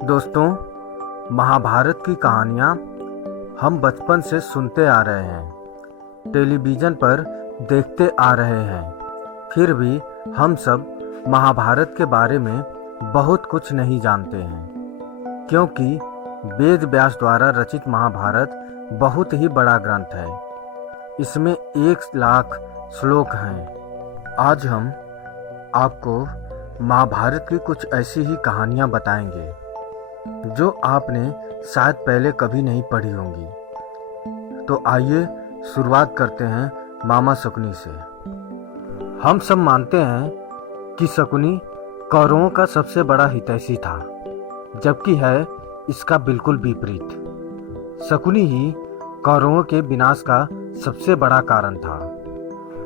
दोस्तों, महाभारत की कहानियाँ हम बचपन से सुनते आ रहे हैं, टेलीविज़न पर देखते आ रहे हैं। फिर भी हम सब महाभारत के बारे में बहुत कुछ नहीं जानते हैं, क्योंकि वेद व्यास द्वारा रचित महाभारत बहुत ही बड़ा ग्रंथ है। इसमें 1,00,000 श्लोक हैं। आज हम आपको महाभारत की कुछ ऐसी ही कहानियाँ बताएंगे जो आपने शायद पहले कभी नहीं पढ़ी होंगी। तो आइए शुरुआत करते हैं मामा शकुनी से। हम सब मानते हैं कि शकुनी कौरवों का सबसे बड़ा हितैषी था, जबकि है इसका बिल्कुल विपरीत। शकुनी ही कौरवों के विनाश का सबसे बड़ा कारण था।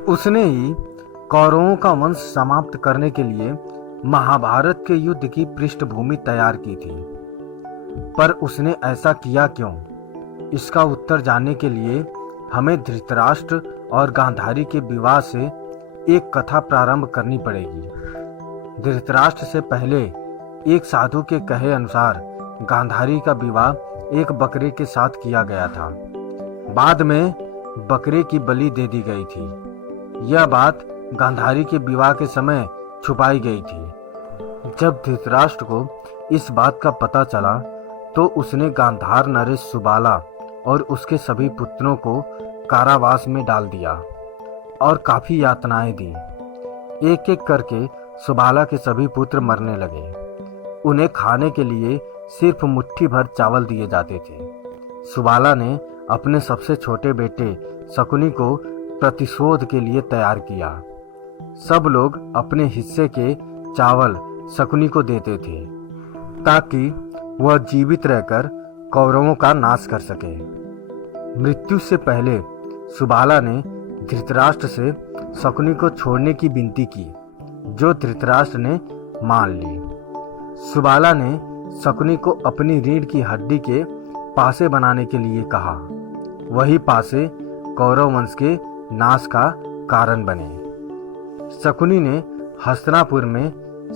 उसने ही कौरवों का वंश समाप्त करने के लिए महाभारत के युद्ध की पृष्ठभूमि तैयार की थी। पर उसने ऐसा किया क्यों? इसका उत्तर जानने के लिए हमें धृतराष्ट्र और गांधारी के विवाह से एक कथा प्रारंभ करनी पड़ेगी। धृतराष्ट्र से पहले एक साधु के कहे अनुसार गांधारी का विवाह एक बकरे के साथ किया गया था। बाद में बकरे की बलि दे दी गई थी। यह बात गांधारी के विवाह के समय छुपाई गई थी। जब धृतराष्ट्र को इस बात का पता चला तो उसने गांधार नरेश सुबाला और उसके सभी पुत्रों को कारावास में डाल दिया और काफी यातनाएं दी। एक एक करके सुबाला के सभी पुत्र मरने लगे। उन्हें खाने के लिए सिर्फ मुट्ठी भर चावल दिए जाते थे। सुबाला ने अपने सबसे छोटे बेटे शकुनी को प्रतिशोध के लिए तैयार किया। सब लोग अपने हिस्से के चावल शकुनी को देते थे ताकि वह जीवित रहकर कौरवों का नाश कर सके। मृत्यु से पहले सुबाला ने धृतराष्ट्र से शकुनी को छोड़ने की विनती की, जो धृतराष्ट्र ने मान ली। सुबाला ने शकुनी को अपनी रीढ़ की हड्डी के पासे बनाने के लिए कहा। वही पासे कौरव वंश के नाश का कारण बने। शकुनी ने हस्तिनापुर में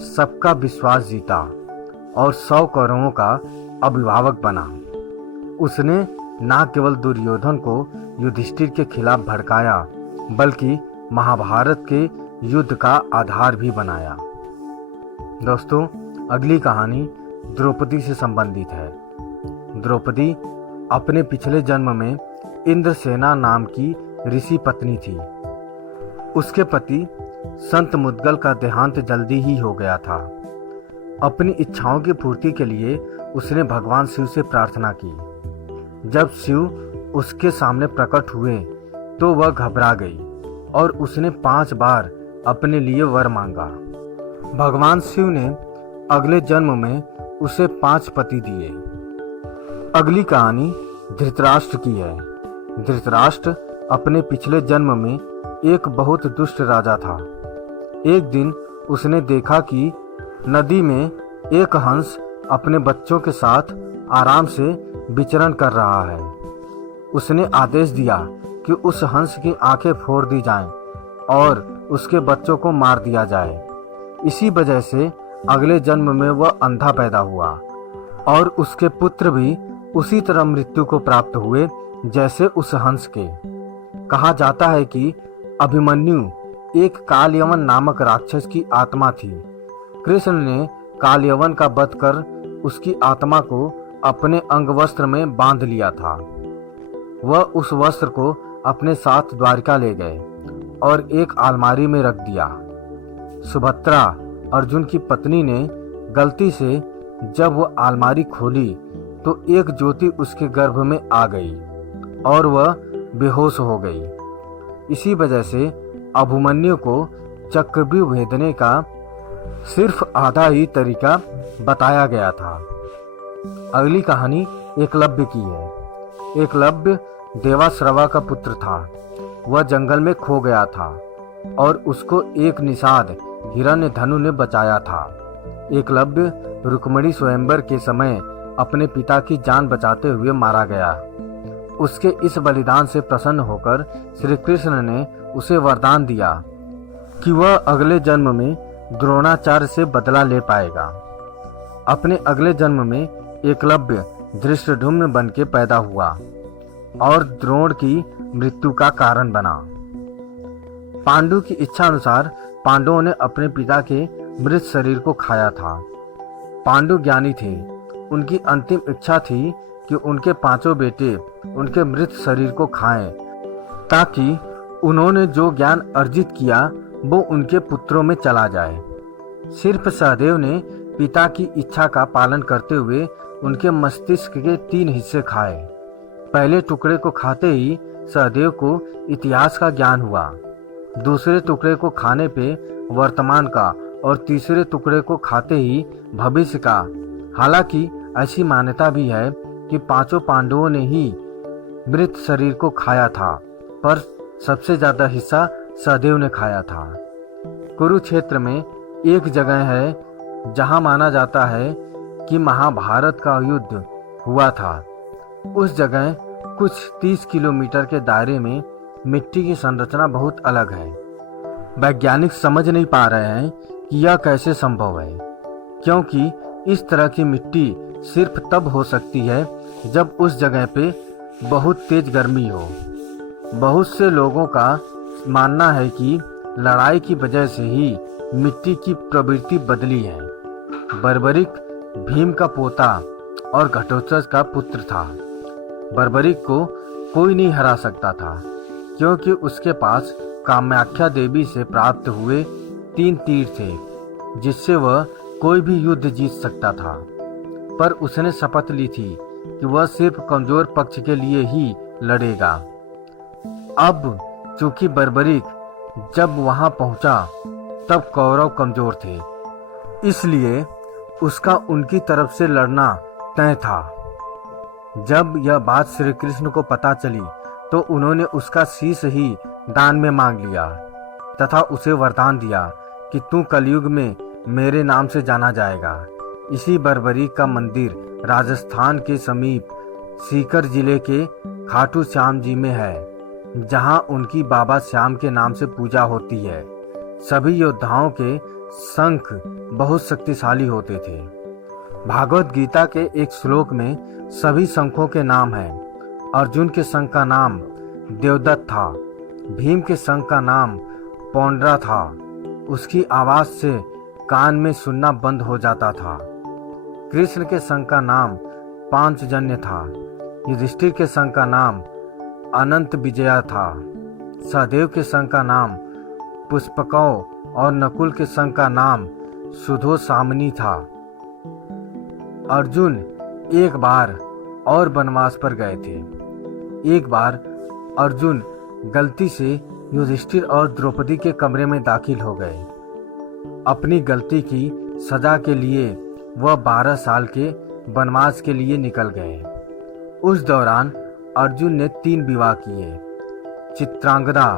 सबका विश्वास जीता और 100 कौरवों का अभिभावक बना। उसने न केवल दुर्योधन को युधिष्ठिर के खिलाफ भड़काया, बल्कि महाभारत के युद्ध का आधार भी बनाया। दोस्तों, अगली कहानी द्रौपदी से संबंधित है। द्रौपदी अपने पिछले जन्म में इंद्रसेना नाम की ऋषि पत्नी थी। उसके पति संत मुद्गल का देहांत जल्दी ही हो गया था। अपनी इच्छाओं की पूर्ति के लिए उसने भगवान शिव से प्रार्थना की। जब शिव उसके सामने प्रकट हुए तो वह घबरा गई और उसने 5 बार अपने लिए वर मांगा। भगवान शिव ने अगले जन्म में उसे 5 पति दिए। अगली कहानी धृतराष्ट्र की है। धृतराष्ट्र अपने पिछले जन्म में एक बहुत दुष्ट राजा था। एक दिन उसने देखा कि नदी में एक हंस अपने बच्चों के साथ आराम से विचरण कर रहा है। उसने आदेश दिया कि उस हंस की आंखें फोड़ दी जाएं और उसके बच्चों को मार दिया जाए। इसी वजह से अगले जन्म में वह अंधा पैदा हुआ और उसके पुत्र भी उसी तरह मृत्यु को प्राप्त हुए जैसे उस हंस के। कहा जाता है कि अभिमन्यु एक कालयवन नामक राक्षस की आत्मा थी। कृष्ण ने कालयवन का वध कर उसकी आत्मा को अपने अंगवस्त्र में बांध लिया था। वह उस वस्त्र को अपने साथ द्वारिका ले गए और एक अलमारी में रख दिया। सुभद्रा, अर्जुन की पत्नी, ने गलती से जब वह अलमारी खोली तो एक ज्योति उसके गर्भ में आ गई और वह बेहोश हो गई। इसी वजह से अभिमन्यु को चक्रव्यूह भेदने का सिर्फ आधा ही तरीका बताया गया था। अगली कहानी एकलव्य की है। एकलव्य देवाश्रवा का पुत्र था। वह जंगल में खो गया था और उसको एक निषाद हिरण्यधनु ने बचाया था। एकलव्य रुक्मिणी स्वयंवर के समय अपने पिता की जान बचाते हुए मारा गया। उसके इस बलिदान से प्रसन्न होकर श्री कृष्ण ने उसे वरदान दिया कि वह अगले जन्म में द्रोणाचार्य से बदला ले पाएगा। अपने अगले जन्म में एकलव्य धृष्टद्युम्न बन के पैदा हुआ और द्रोण की मृत्यु का कारण बना। पांडु की इच्छा अनुसार पांडवों ने अपने पिता के मृत शरीर को खाया था। पांडु ज्ञानी थे। उनकी अंतिम इच्छा थी कि उनके पांचों बेटे उनके मृत शरीर को खाएं, ताकि उन्होंने जो ज्ञान अर्जित किया वो उनके पुत्रों में चला जाए। सिर्फ सहदेव ने पिता की इच्छा का पालन करते हुए उनके मस्तिष्क के 3 हिस्से खाए। पहले टुकड़े को खाते ही सहदेव को इतिहास का ज्ञान हुआ, दूसरे टुकड़े को खाने पे वर्तमान का और तीसरे टुकड़े को खाते ही भविष्य का। हालांकि ऐसी मान्यता भी है कि पांचों पांडवों ने ही मृत शरीर को खाया था, पर सबसे ज्यादा हिस्सा सहदेव ने खाया था। कुरुक्षेत्र में एक जगह है जहां माना जाता है कि महाभारत का युद्ध हुआ था। उस जगह कुछ 30 किलोमीटर के दायरे में मिट्टी की संरचना बहुत अलग है। वैज्ञानिक समझ नहीं पा रहे हैं कि यह कैसे संभव है, क्योंकि इस तरह की मिट्टी सिर्फ तब हो सकती है जब उस जगह पे बहुत तेज गर्मी हो। बहुत से लोगों का मानना है कि लड़ाई की वजह से ही मिट्टी की प्रवृत्ति बदली है। बर्बरिक भीम का पोता और घटोत्कच का पुत्र था। बर्बरिक को कोई नहीं हरा सकता था, क्योंकि उसके पास कामाख्या देवी से प्राप्त हुए 3 तीर थे, जिससे वह कोई भी युद्ध जीत सकता था। पर उसने शपथ ली थी कि वह सिर्फ कमजोर पक्ष के लिए ही लड़ेगा। अब चूंकि बर्बरिक जब वहां पहुंचा तब कौरव कमजोर थे, इसलिए उसका उनकी तरफ से लड़ना तय था। जब यह बात श्री कृष्ण को पता चली तो उन्होंने उसका शीश ही दान में मांग लिया तथा उसे वरदान दिया कि तू कलयुग में मेरे नाम से जाना जाएगा। इसी बर्बरिक का मंदिर राजस्थान के समीप सीकर जिले के खाटू श्याम जी में है, जहां उनकी बाबा श्याम के नाम से पूजा होती है। सभी योद्धाओं के शंख बहुत शक्तिशाली होते थे। भागवत गीता के एक श्लोक में सभी शंखों के नाम हैं। अर्जुन के शंख का नाम देवदत्त था। भीम के शंख का नाम पौंड्रा था। उसकी आवाज से कान में सुनना बंद हो जाता था। कृष्ण के शंख का नाम पांचजन्य था। युधिष्ठिर के शंख का नाम अनंत विजया था। सहदेव के शंख का नाम पुष्पकौ और नकुल के शंख का नाम सुधोसामनी था। अर्जुन एक बार और वनवास पर गए थे। एक बार अर्जुन गलती से युधिष्ठिर और द्रौपदी के कमरे में दाखिल हो गए। अपनी गलती की सजा के लिए वह 12 साल के वनवास के लिए निकल गए। उस दौरान अर्जुन ने 3 विवाह किए। चित्रांगदा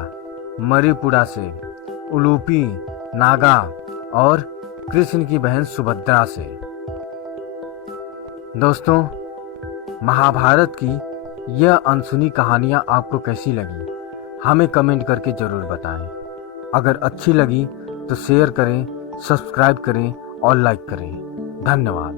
मणिपुरा से, उलूपी नागा और कृष्ण की बहन सुभद्रा से। दोस्तों, महाभारत की यह अनसुनी कहानियाँ आपको कैसी लगी हमें कमेंट करके ज़रूर बताएं। अगर अच्छी लगी तो शेयर करें, सब्सक्राइब करें और लाइक करें। धन्यवाद।